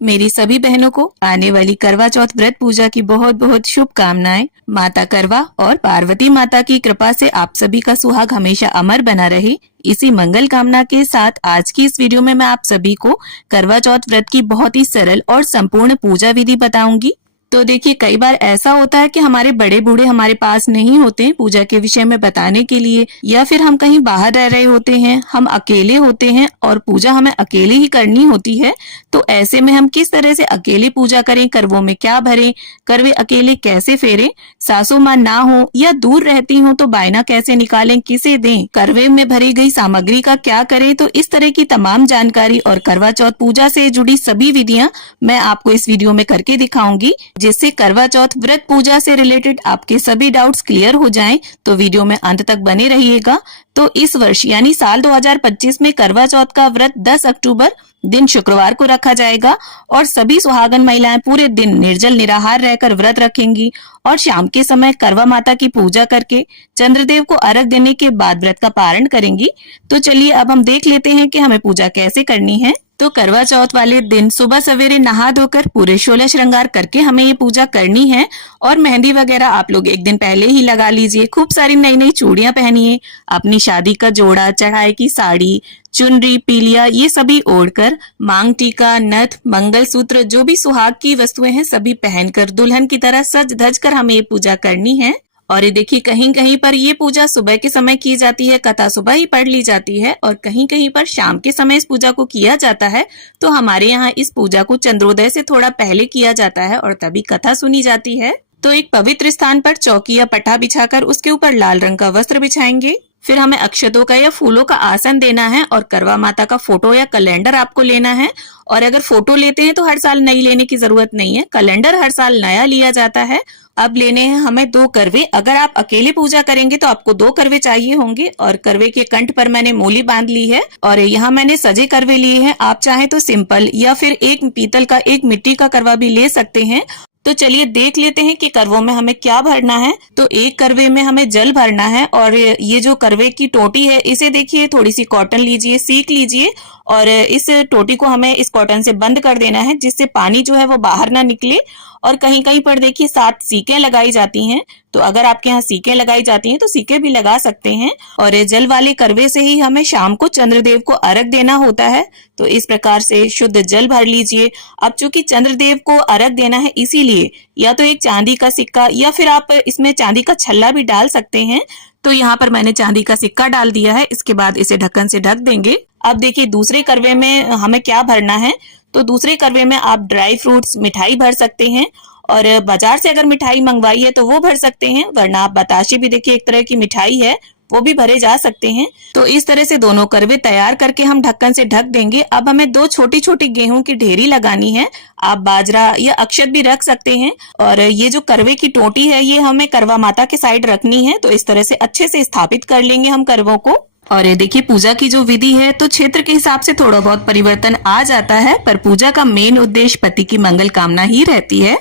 मेरी सभी बहनों को आने वाली करवा चौथ व्रत पूजा की बहुत बहुत शुभकामनाएं। माता करवा और पार्वती माता की कृपा से आप सभी का सुहाग हमेशा अमर बना रहे। इसी मंगल कामना के साथ आज की इस वीडियो में मैं आप सभी को करवा चौथ व्रत की बहुत ही सरल और संपूर्ण पूजा विधि बताऊंगी। तो देखिए, कई बार ऐसा होता है कि हमारे बड़े बूढ़े हमारे पास नहीं होते पूजा के विषय में बताने के लिए, या फिर हम कहीं बाहर रह रहे होते हैं, हम अकेले होते हैं और पूजा हमें अकेले ही करनी होती है। तो ऐसे में हम किस तरह से अकेले पूजा करें, करवों में क्या भरें, करवे अकेले कैसे फेरें, सासू माँ ना हो या दूर रहती हो तो बायना कैसे निकालें, किसे दें, करवे में भरी गई सामग्री का क्या करें। तो इस तरह की तमाम जानकारी और करवा चौथ पूजा से जुड़ी सभी विधियां मैं आपको इस वीडियो में करके दिखाऊंगी, जिससे करवा चौथ व्रत पूजा से रिलेटेड आपके सभी डाउट्स क्लियर हो जाएं। तो वीडियो में अंत तक बने रहिएगा। तो इस वर्ष यानी साल 2025 में करवा चौथ का व्रत 10 अक्टूबर दिन शुक्रवार को रखा जाएगा और सभी सुहागन महिलाएं पूरे दिन निर्जल निराहार रहकर व्रत रखेंगी और शाम के समय करवा माता की पूजा करके चंद्रदेव को अर्घ देने के बाद व्रत का पारण करेंगी। तो चलिए अब हम देख लेते हैं कि हमें पूजा कैसे करनी है। तो करवा चौथ वाले दिन सुबह सवेरे नहा धोकर पूरे 16 श्रृंगार करके हमें ये पूजा करनी है। और मेहंदी वगैरह आप लोग एक दिन पहले ही लगा लीजिए, खूब सारी नई नई चूड़ियां पहनिए, अपनी शादी का जोड़ा, चढ़ाई की साड़ी, चुनरी, पीलिया ये सभी ओढ़कर, मांग टीका, नथ, मंगलसूत्र जो भी सुहाग की वस्तुएं हैं सभी पहनकर दुल्हन की तरह सज धज कर हमें ये पूजा करनी है। और ये देखिए, कहीं कहीं पर ये पूजा सुबह के समय की जाती है, कथा सुबह ही पढ़ ली जाती है, और कहीं कहीं पर शाम के समय इस पूजा को किया जाता है। तो हमारे यहाँ इस पूजा को चंद्रोदय से थोड़ा पहले किया जाता है और तभी कथा सुनी जाती है। तो एक पवित्र स्थान पर चौकी या पट्टा बिछाकर उसके ऊपर लाल रंग का वस्त्र बिछाएंगे। फिर हमें अक्षतों का या फूलों का आसन देना है और करवा माता का फोटो या कैलेंडर आपको लेना है। और अगर फोटो लेते हैं तो हर साल नई लेने की जरूरत नहीं है, कैलेंडर हर साल नया लिया जाता है। अब लेने हैं हमें 2 करवे। अगर आप अकेले पूजा करेंगे तो आपको 2 करवे चाहिए होंगे। और करवे के कंठ पर मैंने मूली बांध ली है और यहाँ मैंने सजे करवे लिए हैं। आप चाहे तो सिंपल या फिर एक पीतल का एक मिट्टी का करवा भी ले सकते हैं। तो चलिए देख लेते हैं कि करवों में हमें क्या भरना है। तो एक करवे में हमें जल भरना है और ये जो करवे की टोटी है इसे देखिए, थोड़ी सी कॉटन लीजिए, सीक लीजिए और इस टोटी को हमें इस कॉटन से बंद कर देना है, जिससे पानी जो है वो बाहर ना निकले। और कहीं कहीं पर देखिए 7 सीकें लगाई जाती हैं। तो अगर आपके यहाँ सीकें लगाई जाती हैं तो सीकें भी लगा सकते हैं। और जल वाले करवे से ही हमें शाम को चंद्रदेव को अर्घ देना होता है। तो इस प्रकार से शुद्ध जल भर लीजिए। अब चूंकि चंद्रदेव को अर्घ देना है, इसीलिए या तो एक चांदी का सिक्का या फिर आप इसमें चांदी का छल्ला भी डाल सकते हैं। तो यहाँ पर मैंने चांदी का सिक्का डाल दिया है। इसके बाद इसे ढक्कन से ढक देंगे। अब देखिए दूसरे करवे में हमें क्या भरना है। तो दूसरे करवे में आप ड्राई फ्रूट्स, मिठाई भर सकते हैं। और बाजार से अगर मिठाई मंगवाई है तो वो भर सकते हैं, वरना आप बताशे भी देखिए एक तरह की मिठाई है, वो भी भरे जा सकते हैं। तो इस तरह से दोनों करवे तैयार करके हम ढक्कन से ढक देंगे। अब हमें 2 छोटी छोटी गेहूं की ढेरी लगानी है। आप बाजरा या अक्षत भी रख सकते हैं। और ये जो करवे की टोटी है ये हमें करवा माता के साइड रखनी है। तो इस तरह से अच्छे से स्थापित कर लेंगे हम करवों को। और ये देखिए, पूजा की जो विधि है तो क्षेत्र के हिसाब से थोड़ा बहुत परिवर्तन आ जाता है, पर पूजा का मेन उद्देश्य पति की मंगल कामना ही रहती है।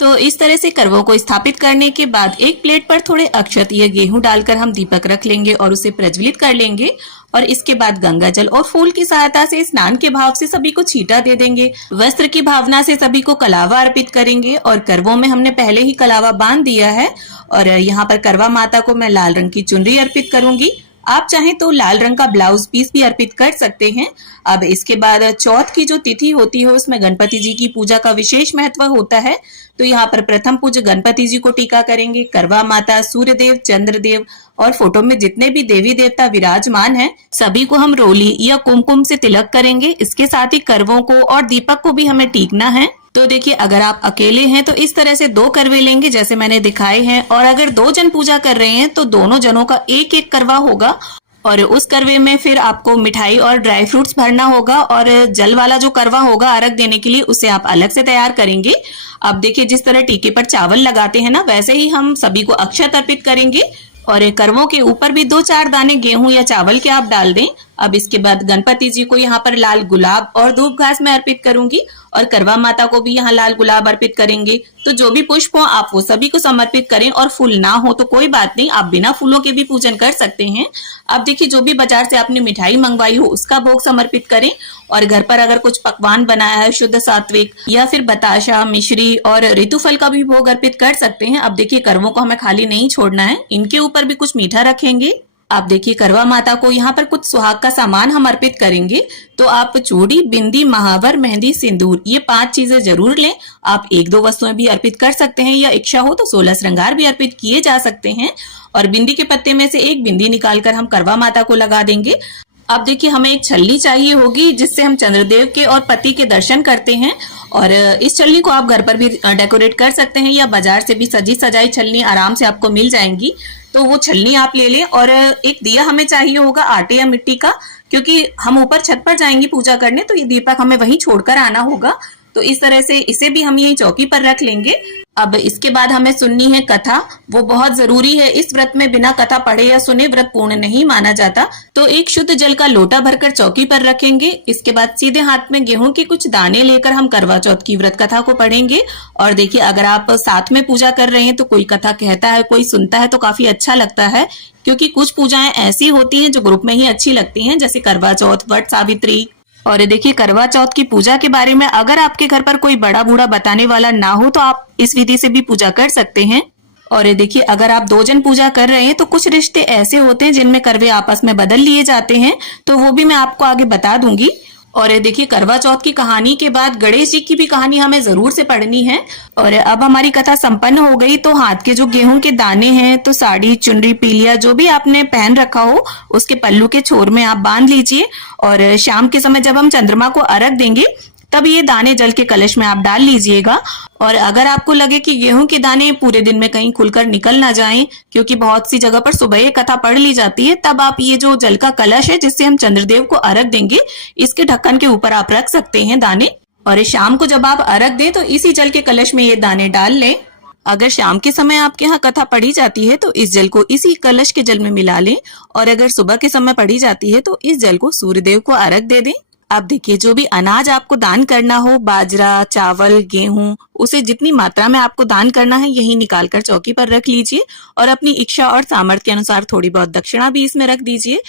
तो इस तरह से करवों को स्थापित करने के बाद एक प्लेट पर थोड़े अक्षत या गेहूं डालकर हम दीपक रख लेंगे और उसे प्रज्वलित कर लेंगे। और इसके बाद गंगा जल और फूल की सहायता से स्नान के भाव से सभी को छींटा दे देंगे। वस्त्र की भावना से सभी को कलावा अर्पित करेंगे। और करवों में हमने पहले ही कलावा बांध दिया है। और यहाँ पर करवा माता को मैं लाल रंग की चुनरी अर्पित करूंगी। आप चाहें तो लाल रंग का ब्लाउज पीस भी अर्पित कर सकते हैं। अब इसके बाद चौथ की जो तिथि होती है उसमें गणपति जी की पूजा का विशेष महत्व होता है। तो यहाँ पर प्रथम पूज्य गणपति जी को टीका करेंगे। करवा माता, सूर्यदेव, चंद्रदेव और फोटो में जितने भी देवी देवता विराजमान हैं सभी को हम रोली या कुमकुम से तिलक करेंगे। इसके साथ ही करवों को और दीपक को भी हमें टीकना है। तो देखिए, अगर आप अकेले हैं तो इस तरह से 2 करवे लेंगे जैसे मैंने दिखाए हैं। और अगर 2 जन पूजा कर रहे हैं तो दोनों जनों का एक एक करवा होगा। और उस करवे में फिर आपको मिठाई और ड्राई फ्रूट्स भरना होगा। और जल वाला जो करवा होगा अर्घ देने के लिए उसे आप अलग से तैयार करेंगे। अब देखिए, जिस तरह टीके पर चावल लगाते हैं ना, वैसे ही हम सभी को अक्षत अर्पित करेंगे। और करवों के ऊपर भी 2-4 दाने गेहूं या चावल के आप डाल दें। अब इसके बाद गणपति जी को यहाँ पर लाल गुलाब और धूप घास में अर्पित करूंगी। और करवा माता को भी यहाँ लाल गुलाब अर्पित करेंगे। तो जो भी पुष्प हो आप वो सभी को समर्पित करें, और फूल ना हो तो कोई बात नहीं, आप बिना फूलों के भी पूजन कर सकते हैं। अब देखिए जो भी बाजार से आपने मिठाई मंगवाई हो उसका भोग समर्पित करें, और घर पर अगर कुछ पकवान बनाया है शुद्ध सात्विक या फिर बताशा, मिश्री और ऋतुफल का भी भोग अर्पित कर सकते हैं। अब देखिए करवों को हमें खाली नहीं छोड़ना है, इनके ऊपर भी कुछ मीठा रखेंगे। आप देखिए करवा माता को यहाँ पर कुछ सुहाग का सामान हम अर्पित करेंगे। तो आप चूड़ी, बिंदी, महावर, मेहंदी, सिंदूर, ये 5 चीजें जरूर लें। आप 1-2 वस्तुएं भी अर्पित कर सकते हैं, या इच्छा हो तो 16 श्रृंगार भी अर्पित किए जा सकते हैं। और बिंदी के पत्ते में से एक बिंदी निकालकर हम करवा माता को लगा देंगे। अब देखिए हमें एक छल्ली चाहिए होगी जिससे हम चंद्रदेव के और पति के दर्शन करते हैं, और इस छल्ली को आप घर पर भी डेकोरेट कर सकते हैं, या बाजार से भी सजी सजाई छल्ली आराम से आपको मिल जाएंगी। तो वो छलनी आप ले लें, और एक दिया हमें चाहिए होगा आटे या मिट्टी का, क्योंकि हम ऊपर छत पर जाएंगे पूजा करने, तो ये दीपक हमें वहीं छोड़कर आना होगा। तो इस तरह से इसे भी हम यही चौकी पर रख लेंगे। अब इसके बाद हमें सुननी है कथा, वो बहुत जरूरी है। इस व्रत में बिना कथा पढ़े या सुने व्रत पूर्ण नहीं माना जाता। तो एक शुद्ध जल का लोटा भरकर चौकी पर रखेंगे। इसके बाद सीधे हाथ में गेहूं के कुछ दाने लेकर हम करवा चौथ की व्रत कथा को पढ़ेंगे। और देखिए अगर आप साथ में पूजा कर रहे हैं तो कोई कथा कहता है, कोई सुनता है, तो काफी अच्छा लगता है, क्योंकि कुछ पूजाएं ऐसी होती हैं जो ग्रुप में ही अच्छी लगती हैं, जैसे करवा चौथ, वट सावित्री। और देखिए करवा चौथ की पूजा के बारे में अगर आपके घर पर कोई बड़ा बूढ़ा बताने वाला ना हो तो आप इस विधि से भी पूजा कर सकते हैं। और देखिए अगर आप 2 जन पूजा कर रहे हैं तो कुछ रिश्ते ऐसे होते हैं जिनमें करवे आपस में बदल लिए जाते हैं, तो वो भी मैं आपको आगे बता दूंगी। और देखिए करवा चौथ की कहानी के बाद गणेश जी की भी कहानी हमें जरूर से पढ़नी है। और अब हमारी कथा संपन्न हो गई, तो हाथ के जो गेहूं के दाने हैं, तो साड़ी, चुनरी, पीलिया जो भी आपने पहन रखा हो उसके पल्लू के छोर में आप बांध लीजिए। और शाम के समय जब हम चंद्रमा को अर्घ देंगे तब ये दाने जल के कलश में आप डाल लीजिएगा। और अगर आपको लगे कि गेहूं के दाने पूरे दिन में कहीं खुलकर निकल ना जाएं, क्योंकि बहुत सी जगह पर सुबह कथा पढ़ ली जाती है, तब आप ये जो जल का कलश है जिससे हम चंद्रदेव को अर्घ देंगे, इसके ढक्कन के ऊपर आप रख सकते हैं दाने। और शाम को जब आप अर्घ दें तो इसी जल के कलश में ये दाने डाल लें। अगर शाम के समय आपके यहाँ कथा पढ़ी जाती है तो इस जल को इसी कलश के जल में मिला लें, और अगर सुबह के समय पढ़ी जाती है तो इस जल को सूर्यदेव को अर्घ दे दें। अब देखिए जो भी अनाज आपको दान करना हो, बाजरा, चावल, गेहूं, उसे जितनी मात्रा में आपको दान करना है यही निकालकर चौकी पर रख लीजिए, और अपनी इच्छा और सामर्थ्य के अनुसार थोड़ी बहुत दक्षिणा भी इसमें रख दीजिए।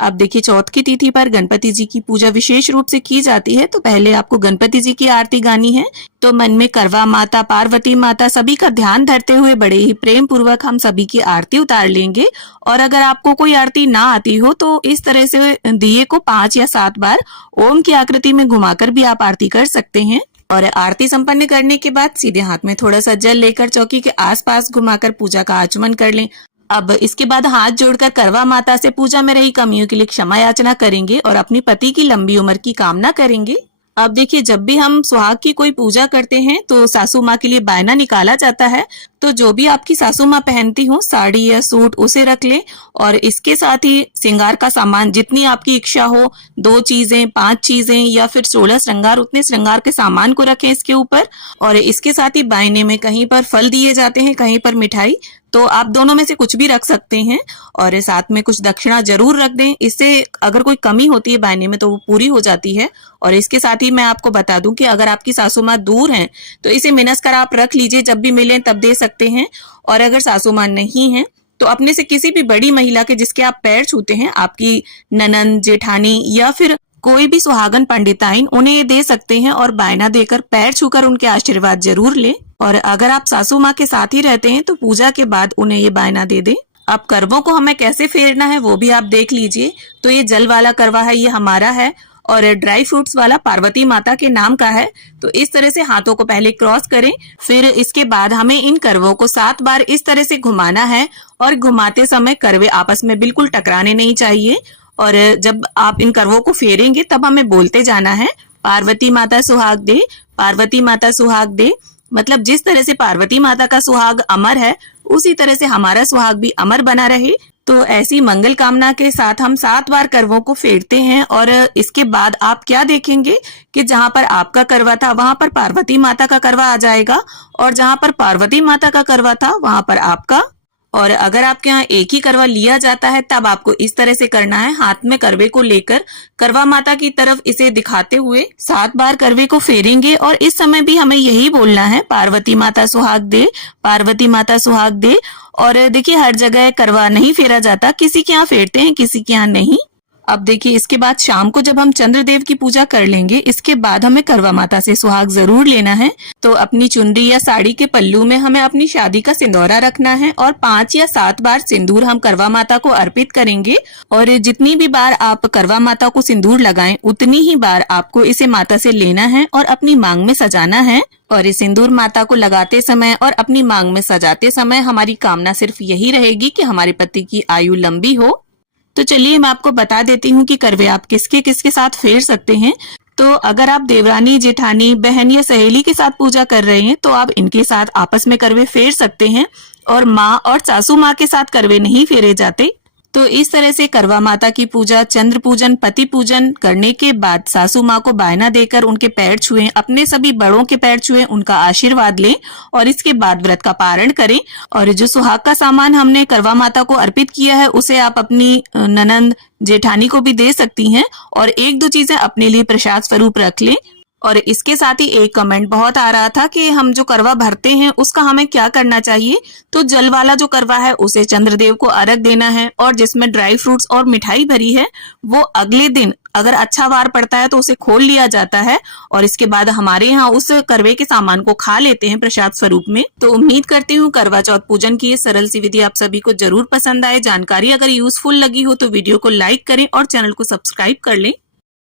अब देखिए चौथ की तिथि पर गणपति जी की पूजा विशेष रूप से की जाती है, तो पहले आपको गणपति जी की आरती गानी है। तो मन में करवा माता, पार्वती माता सभी का ध्यान धरते हुए बड़े ही प्रेम पूर्वक हम सभी की आरती उतार लेंगे। और अगर आपको कोई आरती ना आती हो तो इस तरह से दिए को 5 या 7 बार ओम की आकृति में घुमाकर भी आप आरती कर सकते हैं। और आरती संपन्न करने के बाद सीधे हाथ में थोड़ा सा जल लेकर चौकी के आसपास घुमाकर पूजा का आचमन कर लें। अब इसके बाद हाथ जोड़कर करवा माता से पूजा में रही कमियों के लिए क्षमा याचना करेंगे और अपनी पति की लंबी उम्र की कामना करेंगे। अब देखिए जब भी हम सुहाग की कोई पूजा करते हैं तो सासू माँ के लिए बायना निकाला जाता है, तो जो भी आपकी सासू माँ पहनती हो साड़ी या सूट उसे रख लें, और इसके साथ ही श्रृंगार का सामान जितनी आपकी इच्छा हो, 2 चीजें, 5 चीजें या फिर 16 श्रृंगार, उतने श्रृंगार के सामान को रखें इसके ऊपर। और इसके साथ ही बायने में कहीं पर फल दिए जाते हैं, कहीं पर मिठाई, तो आप दोनों में से कुछ भी रख सकते हैं। और साथ में कुछ दक्षिणा जरूर रख दें, इससे अगर कोई कमी होती है बायने में तो वो पूरी हो जाती है। और इसके साथ ही मैं आपको बता दूं कि अगर आपकी सासू माँ दूर हैं तो इसे मिनस कर आप रख लीजिए, जब भी मिलें तब दे सकते हैं। और अगर सासू माँ नहीं है तो अपने से किसी भी बड़ी महिला के जिसके आप पैर छूते हैं, आपकी ननंद, जेठानी या फिर कोई भी सुहागन पंडिताइन, उन्हें ये दे सकते हैं और बायना देकर पैर छूकर उनके आशीर्वाद जरूर ले। और अगर आप सासू माँ के साथ ही रहते हैं तो पूजा के बाद उन्हें ये बायना दे दें। अब करवों को हमें कैसे फेरना है वो भी आप देख लीजिए। तो ये जल वाला करवा है, ये हमारा है, और ड्राई फ्रूट्स वाला पार्वती माता के नाम का है। तो इस तरह से हाथों को पहले क्रॉस करें, फिर इसके बाद हमें इन करवों को 7 बार इस तरह से घुमाना है, और घुमाते समय करवे आपस में बिल्कुल टकराने नहीं चाहिए। और जब आप इन करवों को फेरेंगे तब हमें बोलते जाना है, पार्वती माता सुहाग दे, पार्वती माता सुहाग दे। मतलब जिस तरह से पार्वती माता का सुहाग अमर है उसी तरह से हमारा सुहाग भी अमर बना रहे। तो ऐसी मंगल कामना के साथ हम 7 बार करवों को फेरते हैं, और इसके बाद आप क्या देखेंगे कि जहां पर आपका करवा था वहां पर पार्वती माता का करवा आ जाएगा, और जहां पर पार्वती माता का करवा था वहां पर आपका, और अगर आपके यहाँ एक ही करवा लिया जाता है तब आपको इस तरह से करना है। हाथ में करवे को लेकर करवा माता की तरफ इसे दिखाते हुए 7 बार करवे को फेरेंगे और इस समय भी हमें यही बोलना है, पार्वती माता सुहाग दे, पार्वती माता सुहाग दे। और देखिए हर जगह करवा नहीं फेरा जाता, किसी के यहाँ फेरते हैं, किसी के यहाँ नहीं। अब देखिए इसके बाद शाम को जब हम चंद्रदेव की पूजा कर लेंगे, इसके बाद हमें करवा माता से सुहाग जरूर लेना है। तो अपनी चुनरी या साड़ी के पल्लू में हमें अपनी शादी का सिंदूरा रखना है और 5 या 7 बार सिंदूर हम करवा माता को अर्पित करेंगे। और जितनी भी बार आप करवा माता को सिंदूर लगाएं, उतनी ही बार आपको इसे माता से लेना है और अपनी मांग में सजाना है। और इस सिंदूर माता को लगाते समय और अपनी मांग में सजाते समय हमारी कामना सिर्फ यही रहेगी कि हमारे पति की आयु लंबी हो। तो चलिए मैं आपको बता देती हूँ कि करवे आप किसके किसके साथ फेर सकते हैं। तो अगर आप देवरानी, जेठानी, बहन या सहेली के साथ पूजा कर रहे हैं तो आप इनके साथ आपस में करवे फेर सकते हैं। और माँ और सासू माँ के साथ करवे नहीं फेरे जाते। तो इस तरह से करवा माता की पूजा, चंद्र पूजन, पति पूजन करने के बाद सासू माँ को बायना देकर उनके पैर छुएं, अपने सभी बड़ों के पैर छुएं, उनका आशीर्वाद लें और इसके बाद व्रत का पारण करें। और जो सुहाग का सामान हमने करवा माता को अर्पित किया है उसे आप अपनी ननंद, जेठानी को भी दे सकती हैं और 1-2 चीजें अपने लिए प्रसाद स्वरूप रख लें। और इसके साथ ही एक कमेंट बहुत आ रहा था कि हम जो करवा भरते हैं उसका हमें क्या करना चाहिए। तो जल वाला जो करवा है उसे चंद्रदेव को अर्घ देना है और जिसमें ड्राई फ्रूट्स और मिठाई भरी है वो अगले दिन अगर अच्छा वार पड़ता है तो उसे खोल लिया जाता है और इसके बाद हमारे यहाँ उस करवे के सामान को खा लेते हैं प्रसाद स्वरूप में। तो उम्मीद करती हूँ करवा चौथ पूजन की ये सरल सी विधि आप सभी को जरूर पसंद आए। जानकारी अगर यूजफुल लगी हो तो वीडियो को लाइक करें और चैनल को सब्सक्राइब कर लें।